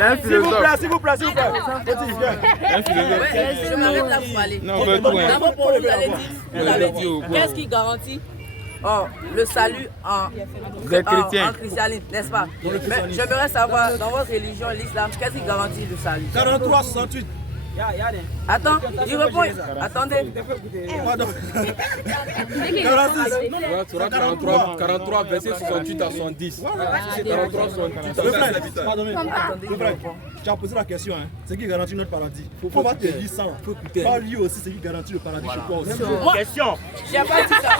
Un philosophe. S'il vous plaît. Un philosophe. Je m'arrête là pour aller. Non, on veut tout. D'abord, pour vous allez dire, qu'est-ce qui garantit le salut Des chrétiens. en christianisme, n'est-ce pas? Mais j'aimerais savoir, dans votre religion, l'islam, qu'est-ce qui garantit le salut? 43-68. Attends, il répond. Attendez. Pardon. 43, verset 68 à 70. 43, 68 à 70. Pardon, le frère, tu as posé la question, hein. C'est qui garantit notre paradis? Faut pas te dire ça. Pas lui aussi, c'est qui garantit le paradis chez toi aussi. Question. J'ai pas dit ça.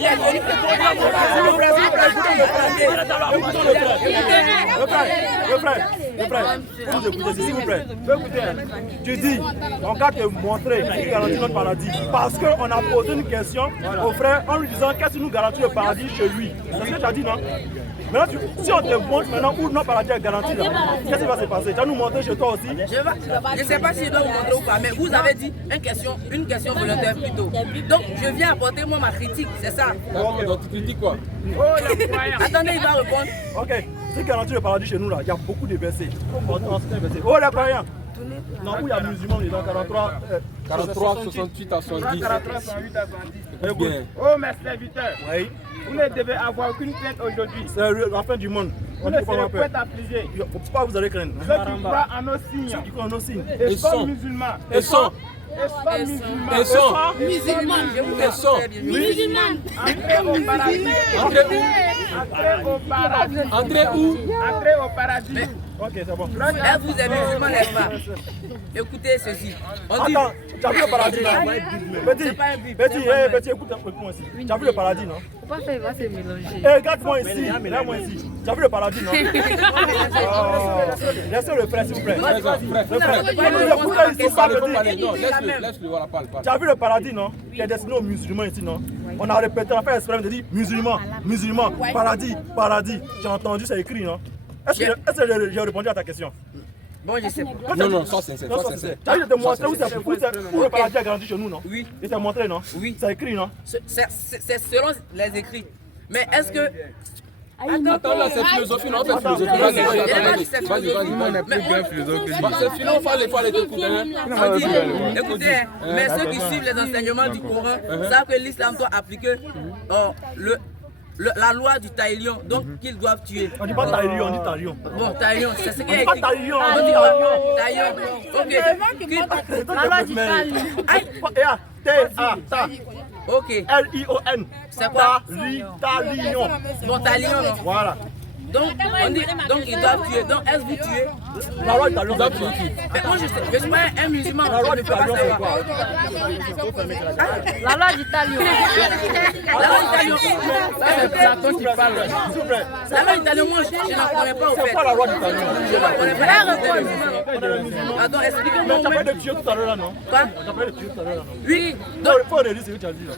Il est venu s'il vous plaît. Tu dis, on va te montrer ce qui garantit notre paradis. Parce qu'on a posé une question au frère en lui disant qu'est-ce qui nous garantit le paradis chez lui. C'est ce que tu as dit, non? Maintenant, si on te montre maintenant où notre paradis est garanti, qu'est-ce qui va se passer? Tu vas nous montrer chez toi aussi? Je ne sais pas si je dois vous montrer ou pas, mais vous avez dit une question volontaire plutôt. Donc, je viens apporter moi ma critique, c'est ça? Donc tu critiques quoi? Attendez, il va répondre. Ok, ce qui garantit le paradis chez nous, là, il y a beaucoup de versets. Oh, les croyants! Non, où il y a musulmans dedans, 43, 68 à 70. 43, 68 à 70. Bien. Oh, mes serviteurs. Oui. Vous ne devez avoir aucune plainte aujourd'hui. C'est la fin du monde. Vous ne serez point affligés. Pourquoi vous allez craindre? Ceux qui croient en nos signes. Ceux qui croient en nos signes. Et sont musulmans. Et sont. Musulmans. Et sont. Entrez au paradis. Entrez où? Entrez au paradis. Ok, c'est bon. Est-ce que vous êtes musulman, n'est-ce pas? Écoutez ceci. On dit. Attends, tu as vu le paradis là? Petit, écoute-moi ici. Tu as vu le paradis, non? Pourquoi ça va se mélanger? Regarde-moi ici, regarde-moi ici. Tu as vu le paradis, non? Laissez le frère, s'il vous plaît. Le frère, Non, laisse-le voir la parole. tu as vu le paradis, non? Qui est destiné aux musulmans ici, non? On a répété, on a fait exprès, on a dit musulmans, paradis. Tu as entendu, c'est écrit, non? Est-ce que j'ai répondu à ta question? Bon, je sais pas. Non, sois sincère. Tu as dit de te montrer où le paradis a grandi chez nous, non? Oui. Il t'a montré, non? Oui. C'est écrit, non? C'est selon les écrits. Mais est-ce que. Attends, là, c'est philosophie, non? C'est philosophie. Vas-y. On est plus bien philosophe que lui. C'est philo, il faut aller t'écouter. Écoutez, mais ceux qui suivent les enseignements du Coran savent que l'islam doit appliquer la loi du taïlion, donc qu'ils doivent tuer. On dit pas taïlion, on dit taïlion. Bon, taïlion, c'est ce qui On est dit pas écrit. taïlion, on On dit dit taïlion. taïlion. Ok. La loi du salut. T-A-T-A. Ok. L-I-O-N. C'est quoi? Taïlion. Bon, taïlion, non? Voilà. Donc, on dit, donc ils doivent tuer. Donc, est-ce que vous tuez? La loi du taïlion. Mais moi, je suis pas un musulman. La loi Je du ne peux pas taïlion, c'est savoir. quoi? La loi du talion. La loi du taïlion. C'est Platon qui parle. S'il vous plaît. La loi du taïlion, moi, je n'en connais pas au fait. C'est quoi la loi du taïlion? Je n'en connais pas. Attends, expliquez-moi. Mais tu as parlé de tuer tout à l'heure là, non? Quoi? Tu as parlé de tuer tout à l'heure là, non? Oui. Non, il faut redire ce que tu as dit là.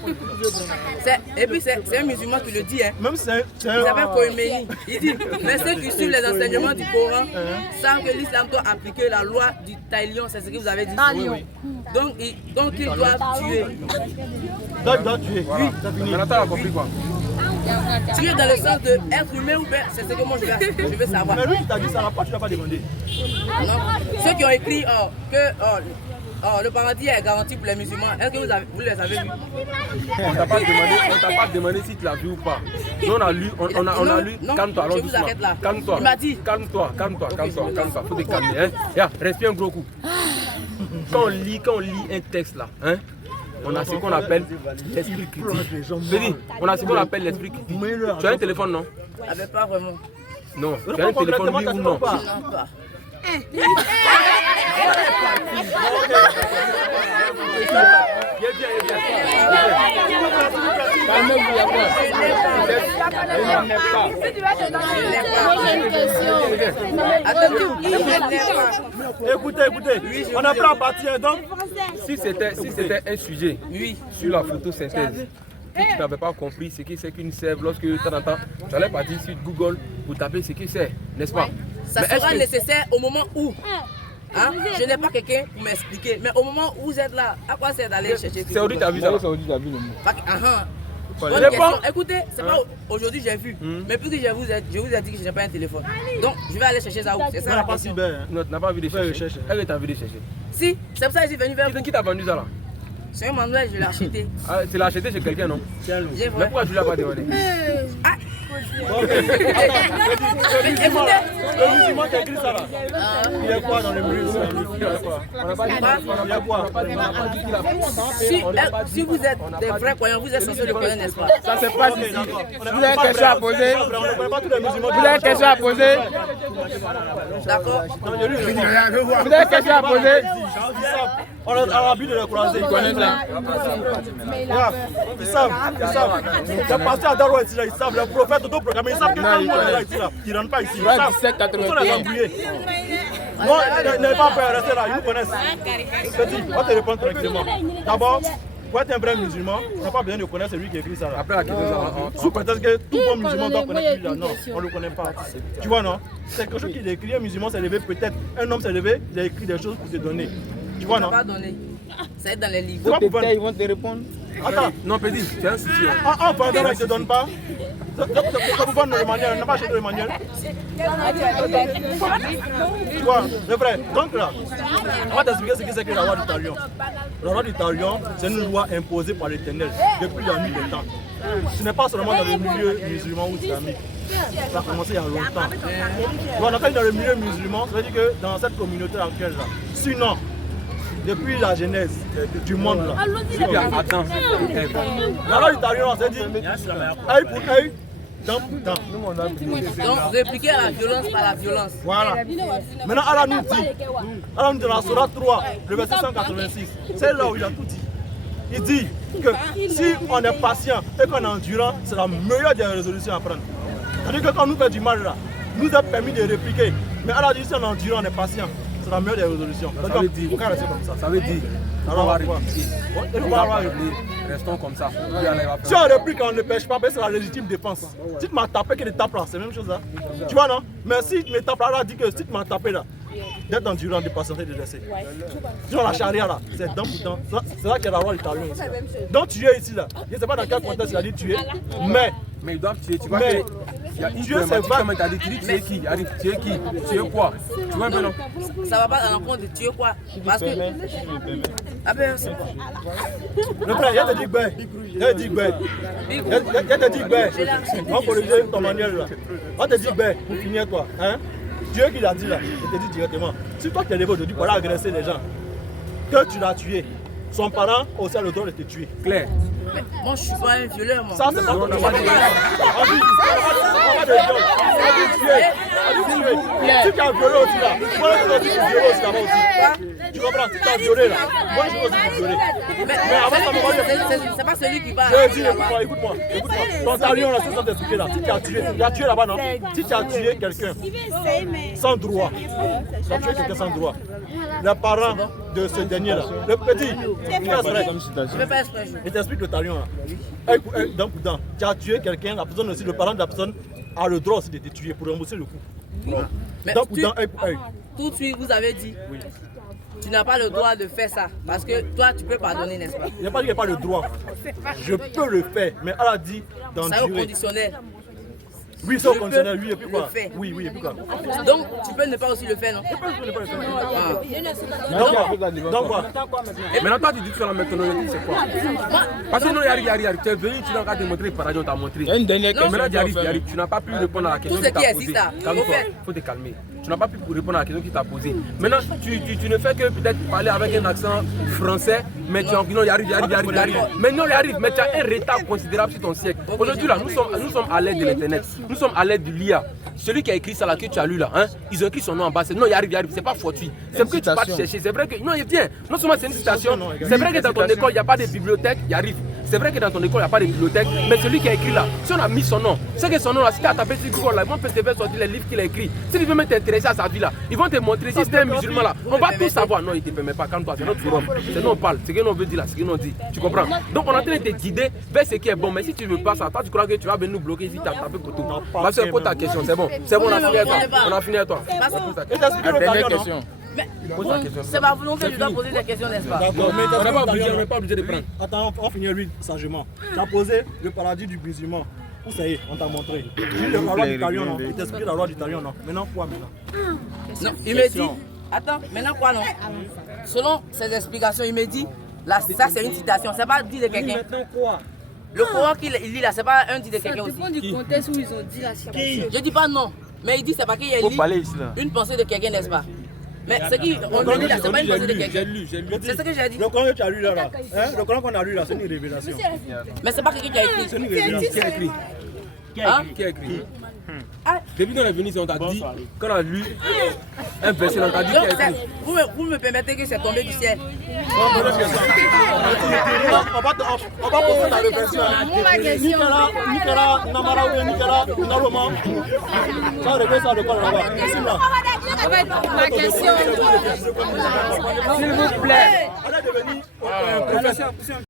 Et puis, c'est un musulman qui le dit, hein. Même c'est Il s'appelle Koïméni. Il dit, mais ceux qui suivent les enseignements du Coran savent que l'islam doit appliquer la loi du taïlion, c'est ce que vous avez dit. Talion. Donc ils doivent tuer. Donc il doit tuer. Oui, c'est fini. Mais attends, compris quoi? Tuer dans le sens de être humain ou bien, c'est ce que moi je veux savoir. Mais lui qui t'a dit ça, tu n'as pas demandé. Non. Ceux qui ont écrit que le paradis est garanti pour les musulmans, est-ce que vous les avez vus? On t'a pas demandé si tu l'as vu ou pas. Nous on a lu, Non, calme-toi, je vous arrête là. Calme-toi. Il m'a dit. Calme-toi. Faut te calmer. Hein? Yeah, respire un gros coup. Quand on lit un texte là, hein, on a ce qu'on appelle l'esprit critique. On a ce qu'on appelle l'esprit critique. Tu as un téléphone, non? Ah ben pas vraiment. Non. Tu as un téléphone, oui ou non? Non, pas. Calmez-vous, y'a quoi? Écoutez, on a pris en partie donc. Si c'était un sujet sur la photosynthèse, que tu n'avais pas compris ce que c'est qu'une sève, lorsque de temps en temps, tu allais partir sur Google pour taper ce que c'est, n'est-ce pas? Ça sera nécessaire au moment où je n'ai pas quelqu'un pour m'expliquer, mais au moment où vous êtes là, à quoi c'est d'aller chercher? Saoudi, t'as vu ça? Bonne question. Écoutez, c'est pas aujourd'hui j'ai vu, mais puisque je vous ai dit que je n'ai pas un téléphone. Donc je vais aller chercher ça où? C'est ça la question. Non, tu n'as pas envie de chercher. Elle t'a envie de chercher. Si, c'est pour ça que je suis venu vers vous. Qui t'a vendu ça là? C'est un manuel, je l'ai acheté. Ah, tu l'as acheté chez quelqu'un, non? J'ai Mais pourquoi tu ne l'as pas demandé? Le musulman qui a écrit ça là, il y a quoi dans le musulman? Il y a quoi? Si vous êtes des vrais croyants, vous êtes censés le connaître, n'est-ce pas? Ça c'est pas ici. Vous avez une question à poser. On ne connaît pas tous les musulmans. Vous avez une question à poser. D'accord. Vous avez une question à poser. On a l'habitude de les croiser, ils connaissent ça. Ils savent. Les pasteurs à Darou ici, ils savent. Les prophètes autoproclamés, ils savent que quand on est là ici, ils ne rentrent pas ici. Ils savent. Ils sont les embrouillés. Non, n'ayez pas peur, restez là, ils nous connaissent. Petit, on te répond tranquillement. D'abord, pour être un vrai musulman, on n'a pas besoin de connaître celui qui écrit ça là. Après la question, Sous prétexte que tout bon musulman doit connaître lui là. Non, on ne le connaît pas. Tu vois, non? C'est quelque chose qu'il a écrit. Un musulman s'est levé, peut-être. Un homme s'est levé, il a écrit des choses pour te donner. Tu vois, non? Pas donné. Ça est dans les livres. Ils vont te répondre. Attends. non, Pédi, tu es un souci. En pendant, il ne te donne pas. Ça vous vend le manuel, on n'a pas acheté le manuel. Tu vois, c'est vrai. Donc là, on va t'expliquer ce que c'est que la loi du talion. La loi du talion, c'est une loi imposée par l'Éternel depuis la nuit des temps. Ce n'est pas seulement dans le milieu musulman ou islamique. Ça a commencé il y a longtemps. Tu vois, dans le milieu musulman, ça veut dire que dans cette communauté actuelle là, sinon, depuis la genèse du monde là. Attends. La loi du talion, c'est dit œil pour œil, dent pour dent. Donc répliquer à la violence par la violence. Voilà. Maintenant, Allah nous dit dans la Sourate 3, le verset 186, c'est là où il a tout dit. Il dit que si on est patient et qu'on est endurant, c'est la meilleure des résolutions à prendre. C'est-à-dire que quand on nous fait du mal là, nous a permis de répliquer. Mais Allah dit si on est endurant, on est patient. C'est la meilleure des résolutions. Ça veut dire, ça veut dire, on va répliquer. Restons comme ça. Si on réplique, on ne pêche pas, c'est la légitime défense. Si tu m'as tapé, que tu tapes là, c'est la même chose là. Tu vois, non? Mais si tu me tapes là, Allah dit que si tu m'as tapé là, d'être endurant, de patienter, de laisser. Sur la charia là, c'est dent pour dent. C'est là qu'il y a la loi italienne ici. Donc tu es ici là. Je ne sais pas dans quel contexte il a dit tuer, mais ils doivent tuer. Tu vois que il y a une problématique comme tu as dit, tu dis tuer qui? Tuer qui? Tuer quoi? Tu vois un peu non? Ça va pas à l'encontre de tuer quoi? Parce que. Ah ben c'est quoi? Le frère, il te dit ben. Il te dit ben. Il te dit ben. On va corriger ton manuel là. On te dit ben pour finir toi. Hein? Dieu qui l'a dit là, il te dit directement. Si toi tu es levé aujourd'hui pour aller agresser les gens, que tu l'as tué, son parent aussi a le droit de te tuer. Clair. Mais moi je suis pas un violeur moi. Ça c'est pas ton si tu as violé aussi là, moi je te dis que violé aussi là-bas aussi. Tu comprends? Si tu as violé là, moi je peux aussi violer. Mais avant ça, c'est pas celui qui parle. Je dis, écoute-moi. Ton talion là, c'est ça t'expliquer là. Si tu as tué là-bas, non? Si tu as tué quelqu'un sans droit, tu as tué quelqu'un sans droit, les parents de ce dernier là, le petit, il t'explique le talion là. Dent pour dent. Tu as tué quelqu'un, la personne aussi, le parent de la personne a le droit aussi de te tuer pour rembourser le coup. Mais Dent pour dent, œil pour œil. Tout de suite, vous avez dit. Tu n'as pas le droit de faire ça. Parce que toi, tu peux pardonner, n'est-ce pas? Il n'y a pas dit qu'il n'y a pas le droit. Je peux le faire, mais Allah dit d'endurer. C'est au conditionnel. Oui, c'est au conditionnel, oui, et puis quoi? Oui, et puis quoi? Donc, tu peux ne pas aussi le faire, non? Donc quoi? Maintenant, toi, tu dis que tu fais la méthodologie, c'est quoi? Parce que non, Yari, tu es venu, tu n'as qu'à te montrer, par exemple, on t'a montré. Une dernière question. Maintenant, Yari, tu n'as pas pu répondre à la question qui t'a posée. Calme-toi, il faut te calmer. Tu n'as pas pu répondre à la question qui t'a posée. Maintenant, tu ne fais que peut-être parler avec un accent français, mais tu en non, Yari. Mais non, Yari, mais tu as un retard considérable sur ton siècle. Aujourd'hui, là, nous sommes à l'aide de l'internet. Nous sommes à l'aide de l'IA. Celui qui a écrit ça là que tu as lu là, hein, ils ont écrit son nom en bas. Non, il arrive, c'est pas fortuit. C'est que tu vas te chercher. C'est vrai que. Non, il vient. Non seulement c'est une citation. C'est vrai que dans ton école, il n'y a pas de bibliothèque, il arrive. C'est vrai que dans ton école, il n'y a pas de bibliothèque. Mais celui qui a écrit là, si on a mis son nom, c'est que son nom là, si tu as tapé sur Google là, ils vont te faire sortir les livres qu'il a écrits. Si tu veux même t'intéresser à sa vie là, ils vont te montrer si c'est un musulman là. On va tout savoir. Non, il ne te permet pas. Calme-toi, c'est notre forum. C'est nous on parle. Ce que nous on veut dire là, ce que nous on dit. Tu comprends? Donc on est en train de te guider vers ce qui est bon. Mais si tu ne veux pas ça, toi tu crois que tu vas venir nous bloquer ici, tu as tapé pour tout. Parce que pour ta question, c'est bon. C'est bon, on a fini à toi. On a fini à toi. Dernière question. Mais c'est ma volonté, je dois poser des questions, n'est-ce pas? D'accord, mais on n'est pas obligé de prendre. Attends, on finit lui sagement. Tu as posé le paradis du musulman. Où ça y est, on t'a montré. La loi du talion, non? Il t'explique la loi du talion, non? Maintenant, quoi maintenant? Non, il me dit. Attends, maintenant quoi non? Selon ses explications, il me dit. Là, ça c'est une citation, c'est pas dit de quelqu'un. Maintenant quoi? Le Coran qu'il lit là, c'est pas un dit de quelqu'un aussi. Ça dépend du contexte où ils ont dit la citation. Je dis pas non, mais il dit c'est pas qu'il lit une pensée de quelqu'un, n'est-ce pas? Mais ce qui on lit là, c'est pas une pensée de quelqu'un. C'est ce que j'ai dit. Le Coran que tu as lu là, le Coran qu'on a lu là, c'est une révélation. Mais c'est pas quelqu'un qui a écrit. C'est une révélation. Qui a écrit? Hein? Qui a écrit? Depuis qu'on est venu ici, on t'a dit, quand on a lu un verset, on t'a dit qui a écrit. Vous me permettez que c'est tombé du ciel. On va poser la réflexion. Nicolas, Namara ou Nicolas, Naroma. Ça révèle ça de quoi là-bas? En fait, ma question. S'il vous plaît. On est devenu professeur.